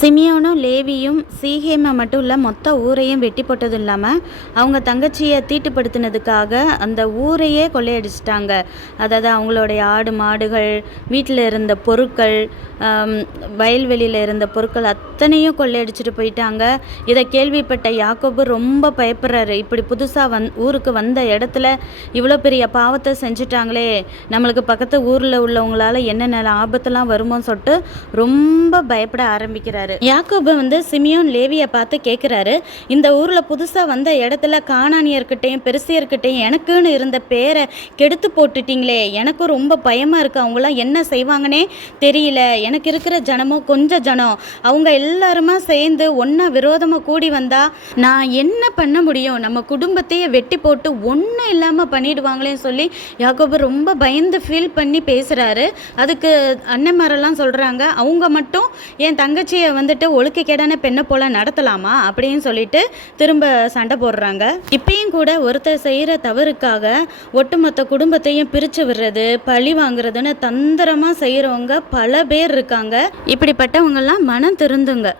சிமியோனும் லேவியும் சீகேமை மட்டும் இல்லை மொத்த ஊரையும் வெட்டி போட்டது இல்லாமல் அவங்க தங்கச்சியை தீட்டுப்படுத்தினதுக்காக அந்த ஊரையே கொள்ளையடிச்சிட்டாங்க. அதாவது அவங்களுடைய ஆடு மாடுகள், வீட்டில் இருந்த பொருட்கள், வயல்வெளியில் இருந்த பொருட்கள் அத்தனையும் கொள்ளையடிச்சிட்டு போயிட்டாங்க. இதை கேள்விப்பட்ட யாக்கோபு ரொம்ப பயப்படுறாரு. இப்படி புதுசாக ஊருக்கு வந்த இடத்துல இவ்வளோ பெரிய பாவத்தை செஞ்சுட்டாங்களே, நம்மளுக்கு பக்கத்து ஊரில் உள்ளவங்களால என்னென்ன ஆபத்தெல்லாம் வருமோன்னு சொல்லிட்டு ரொம்ப பயப்பட ஆரம்பிக்கிறாரு. யாக்கோபு சிமியோன் லேவியை பார்த்து கேட்குறாரு, இந்த ஊரில் புதுசாக வந்த இடத்துல கானானியர்கிட்டையும் பெருசியர்கிட்டையும் எனக்குன்னு இருந்த பேரை கெடுத்து போட்டுட்டீங்களே, எனக்கும் ரொம்ப பயமாக இருக்குது. அவங்களாம் என்ன செய்வாங்கன்னே தெரியல. எனக்கு இருக்கிற ஜனமும் கொஞ்சம் ஜனம், அவங்க எல்லாருமா சேர்ந்து ஒன்றா விரோதமாக கூடி வந்தால் நான் என்ன பண்ண முடியும்? நம்ம குடும்பத்தையே வெட்டி போட்டு ஒன்றும் இல்லாமல் பண்ணிடுவாங்களேன்னு சொல்லி யாக்கோபு ரொம்ப பயந்து ஃபீல் பண்ணி பேசுகிறாரு. அதுக்கு அண்ணன்மாரெல்லாம் சொல்கிறாங்க, அவங்க மட்டும் என் தங்கச்சியை ஒழுக்கக்கேடான பெண்ணை போல நடத்தலாமா அப்படின்னு சொல்லிட்டு திரும்ப சண்டை போடுறாங்க. இப்பயும் கூட ஒருத்தர் செய்கிற தவறுக்காக ஒட்டுமொத்த குடும்பத்தையும் பிரித்து விடுறது, பழி வாங்குறதுன்னு தந்திரமாக செய்கிறவங்க பல பேர் இருக்காங்க. இப்படிப்பட்டவங்கெல்லாம் மனம் திருந்துங்க.